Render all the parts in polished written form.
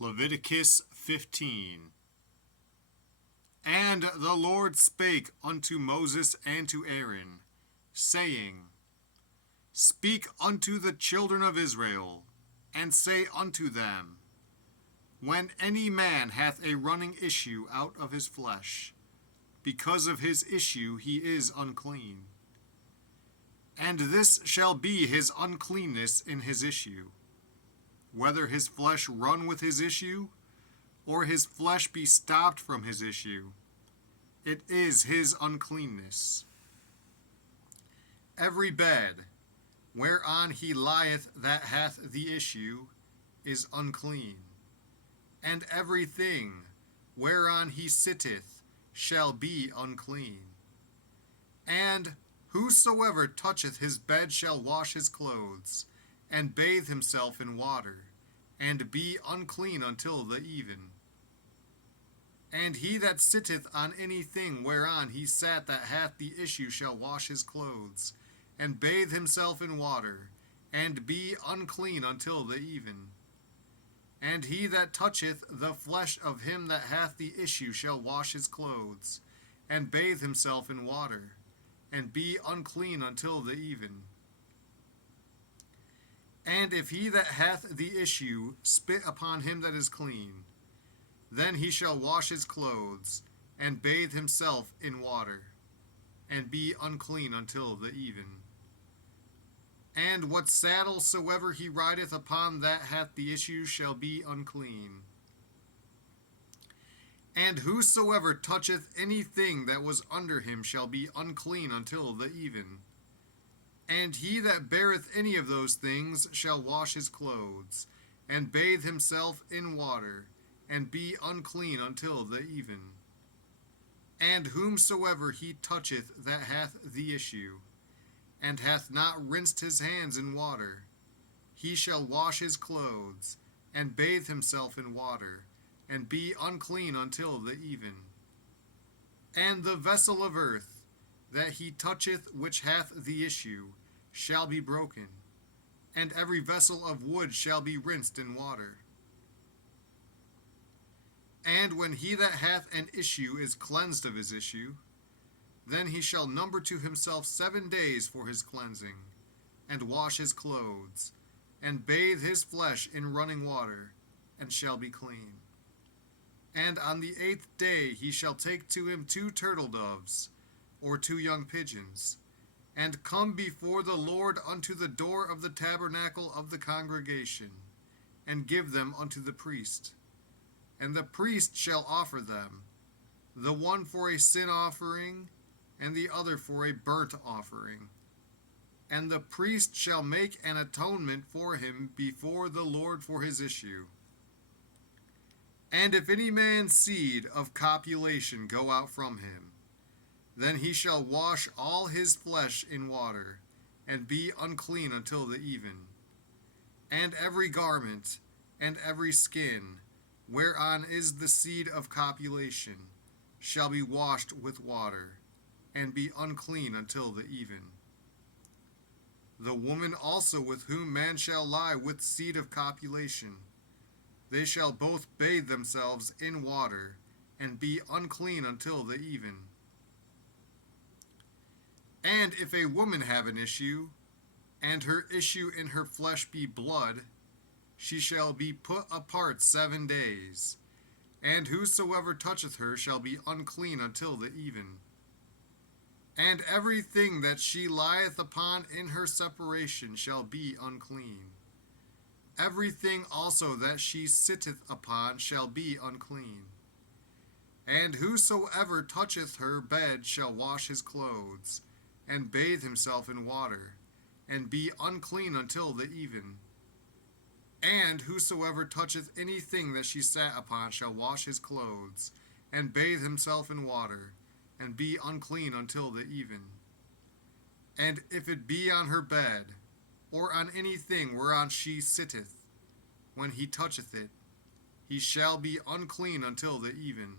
Leviticus 15. And the Lord spake unto Moses and to Aaron, saying, Speak unto the children of Israel, and say unto them, When any man hath a running issue out of his flesh, because of his issue he is unclean. And this shall be his uncleanness in his issue, whether his flesh run with his issue, or his flesh be stopped from his issue. It is his uncleanness. Every bed whereon he lieth that hath the issue is unclean, and everything whereon he sitteth shall be unclean. And whosoever toucheth his bed shall wash his clothes, and bathe himself in water, and be unclean until the even. And he that sitteth on anything whereon he sat that hath the issue shall wash his clothes, and bathe himself in water, and be unclean until the even. And he that toucheth the flesh of him that hath the issue shall wash his clothes, and bathe himself in water, and be unclean until the even. And if he that hath the issue spit upon him that is clean, then he shall wash his clothes, and bathe himself in water, and be unclean until the even. And what saddle soever he rideth upon that hath the issue shall be unclean. And whosoever toucheth anything that was under him shall be unclean until the even. And he that beareth any of those things shall wash his clothes, and bathe himself in water, and be unclean until the even. And whomsoever he toucheth that hath the issue, and hath not rinsed his hands in water, he shall wash his clothes, and bathe himself in water, and be unclean until the even. And the vessel of earth that he toucheth which hath the issue shall be broken, and every vessel of wood shall be rinsed in water. And when he that hath an issue is cleansed of his issue, then he shall number to himself 7 days for his cleansing, and wash his clothes, and bathe his flesh in running water, and shall be clean. And on the 8th day he shall take to him 2 turtle doves, or 2 young pigeons, and come before the Lord unto the door of the tabernacle of the congregation, and give them unto the priest. And the priest shall offer them, the one for a sin offering, and the other for a burnt offering. And the priest shall make an atonement for him before the Lord for his issue. And if any man's seed of copulation go out from him, then he shall wash all his flesh in water, and be unclean until the even. And every garment, and every skin, whereon is the seed of copulation, shall be washed with water, and be unclean until the even. The woman also with whom man shall lie with seed of copulation, they shall both bathe themselves in water, and be unclean until the even. And if a woman have an issue, and her issue in her flesh be blood, she shall be put apart 7 days, and whosoever toucheth her shall be unclean until the even. And everything that she lieth upon in her separation shall be unclean. Everything also that she sitteth upon shall be unclean. And whosoever toucheth her bed shall wash his clothes, and bathe himself in water, and be unclean until the even. And whosoever toucheth anything that she sat upon shall wash his clothes, and bathe himself in water, and be unclean until the even. And if it be on her bed, or on anything whereon she sitteth, when he toucheth it, he shall be unclean until the even.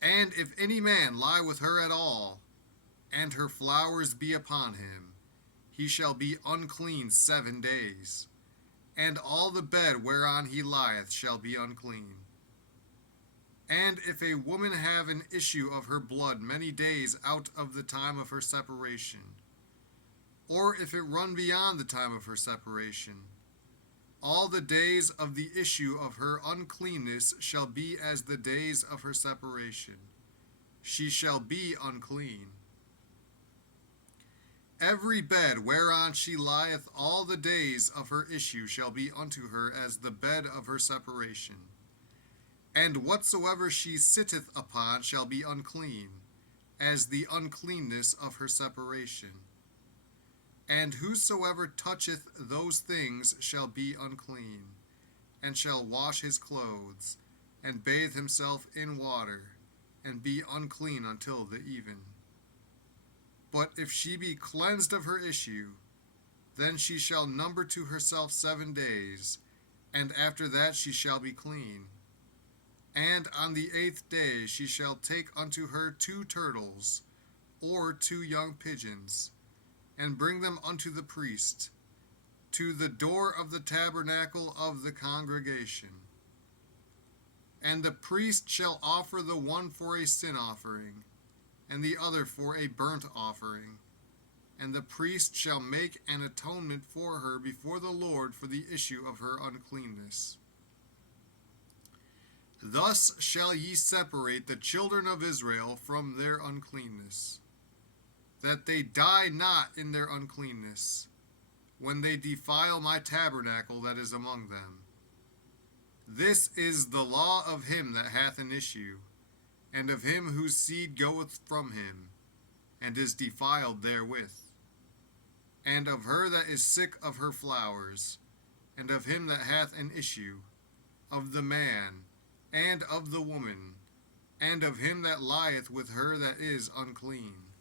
And if any man lie with her at all, and her flowers be upon him, he shall be unclean 7 days. and all the bed whereon he lieth shall be unclean. And if a woman have an issue of her blood many days out of the time of her separation, or if it run beyond the time of her separation, all the days of the issue of her uncleanness shall be as the days of her separation. She shall be unclean. Every bed whereon she lieth all the days of her issue shall be unto her as the bed of her separation. And whatsoever she sitteth upon shall be unclean, as the uncleanness of her separation. And whosoever toucheth those things shall be unclean, and shall wash his clothes, and bathe himself in water, and be unclean until the even. But if she be cleansed of her issue, then she shall number to herself 7 days, and after that she shall be clean. And on the 8th day she shall take unto her 2 turtles, or 2 young pigeons, and bring them unto the priest, to the door of the tabernacle of the congregation. And the priest shall offer the one for a sin offering, and the other for a burnt offering. And the priest shall make an atonement for her before the Lord for the issue of her uncleanness. Thus shall ye separate the children of Israel from their uncleanness, that they die not in their uncleanness, when they defile my tabernacle that is among them. This is the law of him that hath an issue, and of him whose seed goeth from him, and is defiled therewith, and of her that is sick of her flowers, and of him that hath an issue, of the man, and of the woman, and of him that lieth with her that is unclean.